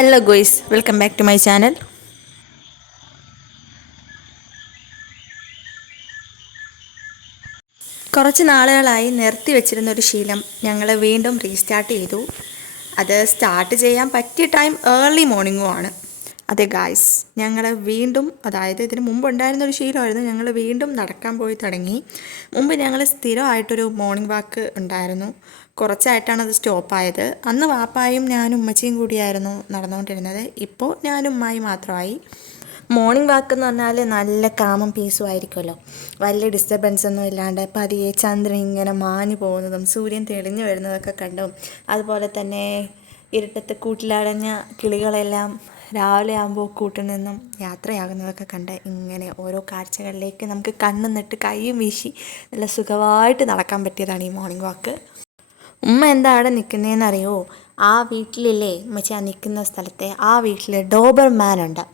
Hello guys, welcome back to my channel. കുറച്ച് നാളുകളായി നിർത്തി വെച്ചിരുന്നൊരു ശീലം ഞങ്ങൾ വീണ്ടും റീസ്റ്റാർട്ട് ചെയ്തു. അത് സ്റ്റാർട്ട് ചെയ്യാൻ പറ്റിയ ടൈം ഏർലി മോർണിംഗും ആണ്. അതെ ഗായ്സ്, ഞങ്ങൾ വീണ്ടും, അതായത് ഇതിന് മുമ്പ് ഉണ്ടായിരുന്നൊരു ശീലമായിരുന്നു, ഞങ്ങൾ വീണ്ടും നടക്കാൻ പോയി തുടങ്ങി. മുമ്പ് ഞങ്ങൾ സ്ഥിരമായിട്ടൊരു മോർണിംഗ് വാക്ക് ഉണ്ടായിരുന്നു. കുറച്ചായിട്ടാണ് അത് സ്റ്റോപ്പായത്. അന്ന് വാപ്പായും ഞാനും ഉമ്മച്ചിയും കൂടിയായിരുന്നു നടന്നുകൊണ്ടിരുന്നത്. ഇപ്പോൾ ഞാനും ഉമ്മായി മാത്രമായി. മോർണിംഗ് വാക്ക് എന്ന് പറഞ്ഞാൽ നല്ല കാമും പീസും ആയിരിക്കുമല്ലോ. വലിയ ഡിസ്റ്റർബൻസ് ഒന്നും ഇല്ലാണ്ട് പതിയെ ചന്ദ്രൻ ഇങ്ങനെ മാഞ്ഞു പോകുന്നതും സൂര്യൻ തെളിഞ്ഞു വരുന്നതൊക്കെ കണ്ടും, അതുപോലെ തന്നെ ഇരുട്ടത്ത് കൂട്ടിലടഞ്ഞ കിളികളെല്ലാം രാവിലെ ആകുമ്പോൾ കൂട്ടിൽ നിന്നും യാത്രയാകുന്നതൊക്കെ കണ്ട് ഇങ്ങനെ ഓരോ കാഴ്ചകളിലേക്ക് നമുക്ക് കണ്ണും നട്ട് കൈയും വീശി നല്ല സുഖമായിട്ട് നടക്കാൻ പറ്റിയതാണ് ഈ മോർണിംഗ് വാക്ക്. ഉമ്മ എന്താ അവിടെ നിൽക്കുന്നതെന്നറിയോ? ആ വീട്ടിലില്ലേ ഉമ്മച്ചി, ആ നിൽക്കുന്ന സ്ഥലത്തെ ആ വീട്ടിൽ ഡോബർമാൻ ഉണ്ട്.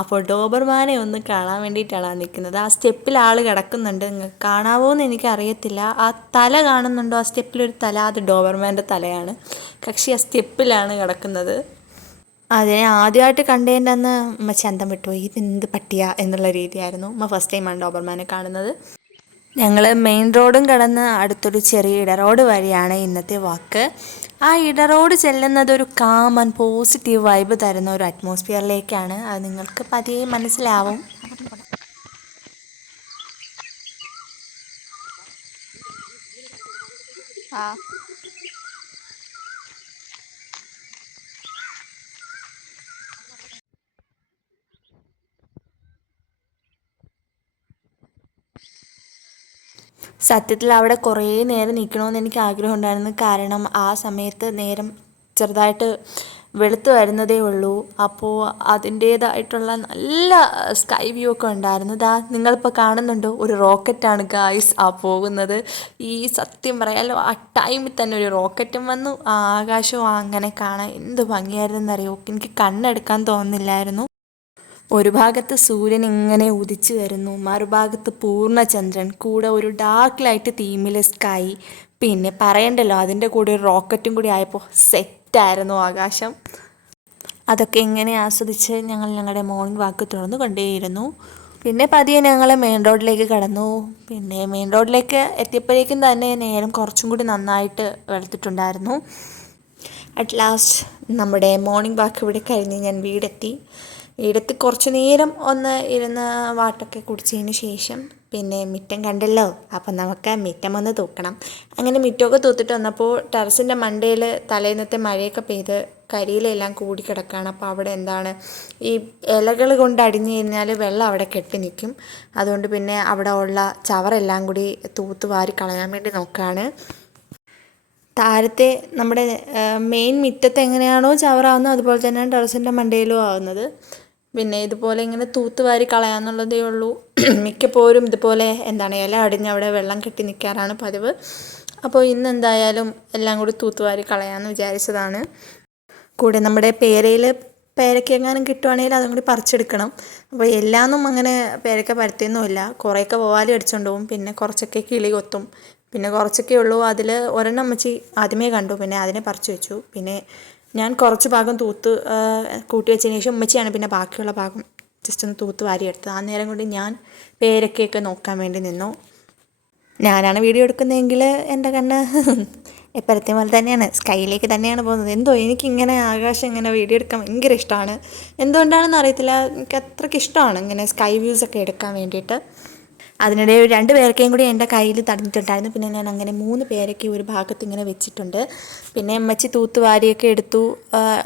അപ്പോൾ ഡോബർമാനെ ഒന്ന് കാണാൻ വേണ്ടിയിട്ടാണ് ആ നിൽക്കുന്നത്. ആ സ്റ്റെപ്പിൽ ആൾ കിടക്കുന്നുണ്ട്. നിങ്ങൾക്ക് കാണാവോ എന്ന് എനിക്കറിയത്തില്ല. ആ തല കാണുന്നുണ്ടോ? ആ സ്റ്റെപ്പിലൊരു തല, അത് ഡോബർമാൻ്റെ തലയാണ്. കക്ഷി ആ സ്റ്റെപ്പിലാണ് കിടക്കുന്നത്. അതിനെ ആദ്യമായിട്ട് കണ്ടതിൻ്റെ അന്ന് ഉമ്മച്ചി അന്തം വിട്ടുപോയി. ഇതെന്ത് പട്ടിയ എന്നുള്ള രീതിയായിരുന്നു. ഉമ്മ ഫസ്റ്റ് ടൈമാണ് ഡോബർമാനെ കാണുന്നത്. ഞങ്ങൾ മെയിൻ റോഡും കടന്ന് അടുത്തൊരു ചെറിയ ഇടറോഡ് വഴിയാണ് ഇന്നത്തെ വാക്ക്. ആ ഇടറോഡ് ചെല്ലുന്നത് ഒരു കാം ആൻഡ് പോസിറ്റീവ് വൈബ് തരുന്ന ഒരു അറ്റ്മോസ്ഫിയറിലേക്കാണ്. അത് നിങ്ങൾക്ക് പതിയെ മനസ്സിലാവും. സത്യത്തിൽ അവിടെ കുറേ നേരം നിൽക്കണമെന്ന് എനിക്ക് ആഗ്രഹം ഉണ്ടായിരുന്നു. കാരണം ആ സമയത്ത് നേരം ചെറുതായിട്ട് വെളുത്ത് വരുന്നതേ ഉള്ളൂ. അപ്പോൾ അതിൻ്റേതായിട്ടുള്ള നല്ല സ്കൈ വ്യൂ ഒക്കെ ഉണ്ടായിരുന്നു. ദാ നിങ്ങളിപ്പോൾ കാണുന്നുണ്ടോ, ഒരു റോക്കറ്റാണ് ഗായ്സ് ആ പോകുന്നത്. ഈ സത്യം പറയാലോ, ആ ടൈമിൽ തന്നെ ഒരു റോക്കറ്റും വന്നു. ആ ആകാശവും അങ്ങനെ കാണാൻ എന്ത് ഭംഗിയായിരുന്നെന്നറിയോ. എനിക്ക് കണ്ണെടുക്കാൻ തോന്നുന്നില്ലായിരുന്നു. ഒരു ഭാഗത്ത് സൂര്യൻ ഇങ്ങനെ ഉദിച്ചു വരുന്നു, മറുഭാഗത്ത് പൂർണ്ണചന്ദ്രൻ, കൂടെ ഒരു ഡാർക്ക് ലൈറ്റ് തീമിലെ സ്കൈ. പിന്നെ പറയണ്ടല്ലോ, അതിൻ്റെ കൂടെ ഒരു റോക്കറ്റും കൂടി ആയപ്പോൾ സെറ്റായിരുന്നു ആകാശം. അതൊക്കെ ഇങ്ങനെ ആസ്വദിച്ച് ഞങ്ങൾ ഞങ്ങളുടെ മോർണിംഗ് വാക്ക് തുടർന്ന് കൊണ്ടേയിരുന്നു. പിന്നെ പതിയെ ഞങ്ങൾ മെയിൻ റോഡിലേക്ക് കടന്നു. പിന്നെ മെയിൻ റോഡിലേക്ക് എത്തിയപ്പോഴേക്കും തന്നെ നേരം കുറച്ചും കൂടി നന്നായിട്ട് വെളുത്തിട്ടുണ്ടായിരുന്നു. അറ്റ് ലാസ്റ്റ് നമ്മുടെ മോർണിംഗ് വാക്ക് ഇവിടെ കഴിഞ്ഞ് ഞാൻ വീടെത്തി കുറച്ച് നേരം ഒന്ന് ഇരുന്ന് വാട്ടൊക്കെ കുടിച്ചതിന് ശേഷം പിന്നെ മിറ്റം കണ്ടല്ലോ, അപ്പം നമുക്ക് മിറ്റം ഒന്ന് തൂക്കണം. അങ്ങനെ മിറ്റമൊക്കെ തൂത്തിട്ട് വന്നപ്പോൾ ടെറസിൻ്റെ മണ്ടയിൽ തലേന്നത്തെ മഴയൊക്കെ പെയ്ത് കരിയിലെല്ലാം കൂടി കിടക്കുകയാണ്. അപ്പോൾ അവിടെ എന്താണ്, ഈ ഇലകൾ കൊണ്ട് അടിഞ്ഞു കഴിഞ്ഞാൽ വെള്ളം അവിടെ കെട്ടി നിൽക്കും. അതുകൊണ്ട് പിന്നെ അവിടെ ഉള്ള ചവറെല്ലാം കൂടി തൂത്ത് വാരി കളയാൻ വേണ്ടി നോക്കുകയാണ്. താരത്തെ നമ്മുടെ മെയിൻ മുറ്റത്ത് എങ്ങനെയാണോ ചവറാവുന്നത് അതുപോലെ തന്നെയാണ് ടെറസിൻ്റെ മണ്ടയിലും ആവുന്നത്. പിന്നെ ഇതുപോലെ ഇങ്ങനെ തൂത്തുവാരി കളയാന്നുള്ളതേ ഉള്ളൂ. മിക്കപ്പോഴും ഇതുപോലെ എന്താണ്, ഇല അടിഞ്ഞ് അവിടെ വെള്ളം കെട്ടി നിൽക്കാറാണ് പതിവ്. അപ്പോൾ ഇന്ന് എന്തായാലും എല്ലാം കൂടി തൂത്തുവാരി കളയാമെന്ന് വിചാരിച്ചതാണ്. കൂടെ നമ്മുടെ പേരയ്ക്ക എങ്ങാനും കിട്ടുവാണെങ്കിൽ അതും കൂടി പറിച്ചെടുക്കണം. അപ്പോൾ എല്ലാമൊന്നും അങ്ങനെ പേരയ്ക്ക പരത്തിയൊന്നുമില്ല. കുറേയൊക്കെ വവ്വാല് അടിച്ചുകൊണ്ട് പോകും, പിന്നെ കുറച്ചൊക്കെ കിളി കൊത്തും, പിന്നെ കുറച്ചൊക്കെ ഉള്ളൂ. അതിൽ ഒരെണ്ണം അമ്മച്ചി ആദ്യമേ കണ്ടു, പിന്നെ അതിനെ പറിച്ചു വെച്ചു. പിന്നെ ഞാൻ കുറച്ച് ഭാഗം തൂത്ത് കൂട്ടി വെച്ചതിന് ശേഷം ഉമ്മച്ചിയാണ് പിന്നെ ബാക്കിയുള്ള ഭാഗം ജസ്റ്റ് ഒന്ന് തൂത്ത് വാരിയെടുത്തത്. ആ നേരം കൊണ്ട് ഞാൻ പേരയ്ക്കയൊക്കെ നോക്കാൻ വേണ്ടി നിന്നു. ഞാനാണ് വീഡിയോ എടുക്കുന്നതെങ്കിൽ എൻ്റെ കണ്ണ് എപ്പോഴത്തെ പോലെ തന്നെയാണ്, സ്കൈയിലേക്ക് തന്നെയാണ് പോകുന്നത്. എന്തോ എനിക്കിങ്ങനെ ആകാശം ഇങ്ങനെ വീഡിയോ എടുക്കാൻ ഭയങ്കര ഇഷ്ടമാണ്. എന്തുകൊണ്ടാണെന്ന് അറിയത്തില്ല, എനിക്ക് അത്രയ്ക്ക് ഇഷ്ടമാണ് ഇങ്ങനെ സ്കൈ വ്യൂസൊക്കെ എടുക്കാൻ വേണ്ടിയിട്ട്. അതിനിടെ 2 പേരക്കയും കൂടി എൻ്റെ കയ്യിൽ തടഞ്ഞിട്ടുണ്ടായിരുന്നു. പിന്നെ ഞാൻ അങ്ങനെ 3 പേരയ്ക്ക് ഒരു ഭാഗത്ത് ഇങ്ങനെ വെച്ചിട്ടുണ്ട്. പിന്നെ അമ്മച്ചി തൂത്തുവാരിയൊക്കെ എടുത്തു.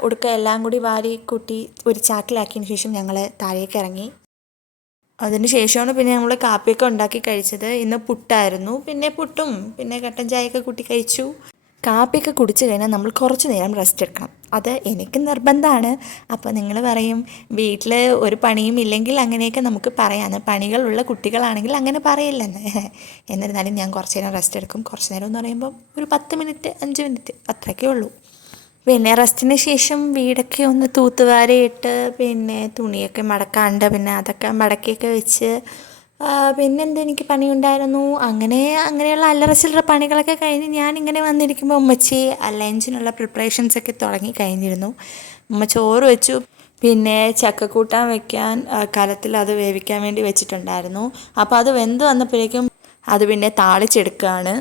ഉടുക്ക എല്ലാം കൂടി വാരി കൂട്ടി ഒരു ചാക്കിലാക്കിയതിന് ശേഷം ഞങ്ങൾ താഴേക്ക് ഇറങ്ങി. അതിന് ശേഷമാണ് പിന്നെ നമ്മൾ കാപ്പിയൊക്കെ ഉണ്ടാക്കി കഴിച്ചത്. ഇന്ന് പുട്ടായിരുന്നു. പിന്നെ പുട്ടും പിന്നെ കട്ടൻ ചായയൊക്കെ കൂട്ടി കഴിച്ചു. കാപ്പിയൊക്കെ കുടിച്ച് കഴിഞ്ഞാൽ നമ്മൾ കുറച്ച് നേരം റെസ്റ്റ് എടുക്കണം. അത് എനിക്ക് നിർബന്ധമാണ്. അപ്പോൾ നിങ്ങൾ പറയും വീട്ടിൽ ഒരു പണിയും ഇല്ലെങ്കിൽ അങ്ങനെയൊക്കെ നമുക്ക് പറയാം, പണികളുള്ള കുട്ടികളാണെങ്കിൽ അങ്ങനെ പറയില്ലെന്ന്. എന്നിരുന്നാലും ഞാൻ കുറച്ച് നേരം റെസ്റ്റ് എടുക്കും. കുറച്ച് നേരം എന്ന് പറയുമ്പോൾ ഒരു 10 മിനിറ്റ് 5 മിനിറ്റ് അത്രയൊക്കെ ഉള്ളൂ. പിന്നെ റെസ്റ്റിന് ശേഷം വീടൊക്കെ ഒന്ന് തൂത്തുവാരിയിട്ട് പിന്നെ തുണിയൊക്കെ മടക്കാണ്ട് പിന്നെ അതൊക്കെ മടക്കിയൊക്കെ വെച്ച് പിന്നെന്താ എനിക്ക് പണിയുണ്ടായിരുന്നു. അങ്ങനെയുള്ള അല്ലറ ചില്ലറ പണികളൊക്കെ കഴിഞ്ഞ് ഞാനിങ്ങനെ വന്നിരിക്കുമ്പോൾ ഉമ്മച്ചി ലഞ്ചിനുള്ള പ്രിപ്പറേഷൻസൊക്കെ തുടങ്ങി കഴിഞ്ഞിരുന്നു. അമ്മ ചോറ് വെച്ചു. പിന്നെ ചക്കക്കൂട്ടാൻ വെക്കാൻ കലത്തിൽ അത് വേവിക്കാൻ വേണ്ടി വെച്ചിട്ടുണ്ടായിരുന്നു. അപ്പോൾ അത് വെന്ത് വന്നപ്പോഴേക്കും അത് പിന്നെ താളിച്ചെടുക്കുകയാണ്.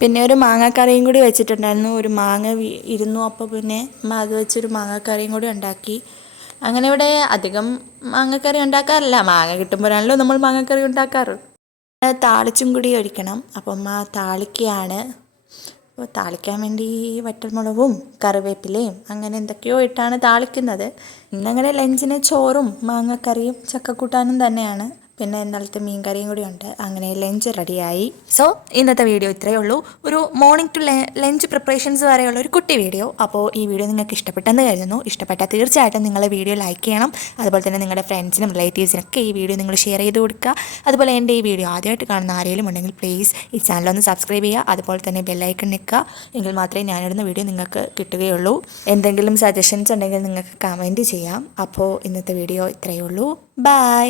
പിന്നെ ഒരു മാങ്ങാക്കറിയും കൂടി വെച്ചിട്ടുണ്ടായിരുന്നു. ഒരു മാങ്ങ ഇരുന്നു, അപ്പോൾ പിന്നെ അമ്മ അത് വെച്ചൊരു മാങ്ങാക്കറിയും കൂടി ഉണ്ടാക്കി. അങ്ങനെ ഇവിടെ അധികം മാങ്ങക്കറി ഉണ്ടാക്കാറില്ല, മാങ്ങ കിട്ടുമ്പോഴാണല്ലോ നമ്മൾ മാങ്ങക്കറി ഉണ്ടാക്കാറ്. താളിച്ചും കൂടി ഒഴിക്കണം, അപ്പം അമ്മ താളിക്കുകയാണ്. അപ്പോൾ താളിക്കാൻ വേണ്ടി വറ്റൽമുളകും കറിവേപ്പിലയും അങ്ങനെ എന്തൊക്കെയോ ഇട്ടാണ് താളിക്കുന്നത്. ഇന്നങ്ങനെ ലഞ്ചിന് ചോറും മാങ്ങക്കറിയും ചക്കക്കൂട്ടാനും തന്നെയാണ്. പിന്നെ ഇന്നലത്തെ മീൻ കറിയും കൂടി ഉണ്ട്. അങ്ങനെ ലഞ്ച് റെഡിയായി. സോ ഇന്നത്തെ വീഡിയോ ഇത്രയേ ഉള്ളൂ. ഒരു മോർണിംഗ് ടു ലഞ്ച് പ്രിപ്പറേഷൻസ് വരെയുള്ള ഒരു കുട്ടി വീഡിയോ. അപ്പോൾ ഈ വീഡിയോ നിങ്ങൾക്ക് ഇഷ്ടപ്പെട്ടെന്ന് കരുതുന്നു. ഇഷ്ടപ്പെട്ടാൽ തീർച്ചയായിട്ടും നിങ്ങൾ വീഡിയോ ലൈക്ക് ചെയ്യണം. അതുപോലെ തന്നെ നിങ്ങളുടെ ഫ്രണ്ട്സിനും റിലേറ്റീവ്സിനൊക്കെ ഈ വീഡിയോ നിങ്ങൾ ഷെയർ ചെയ്ത് കൊടുക്കുക. അതുപോലെ എൻ്റെ ഈ വീഡിയോ ആദ്യമായിട്ട് കാണുന്ന ആരെങ്കിലും ഉണ്ടെങ്കിൽ പ്ലീസ് ഈ ചാനലൊന്ന് സബ്സ്ക്രൈബ് ചെയ്യുക. അതുപോലെ തന്നെ ബെല്ലൈക്കൺ നിൽക്കുക. എങ്കിൽ മാത്രമേ ഞാനിടുന്ന വീഡിയോ നിങ്ങൾക്ക് കിട്ടുകയുള്ളൂ. എന്തെങ്കിലും സജഷൻസ് ഉണ്ടെങ്കിൽ നിങ്ങൾക്ക് കമൻറ്റ് ചെയ്യാം. അപ്പോൾ ഇന്നത്തെ വീഡിയോ ഇത്രയേ ഉള്ളൂ. ബൈ.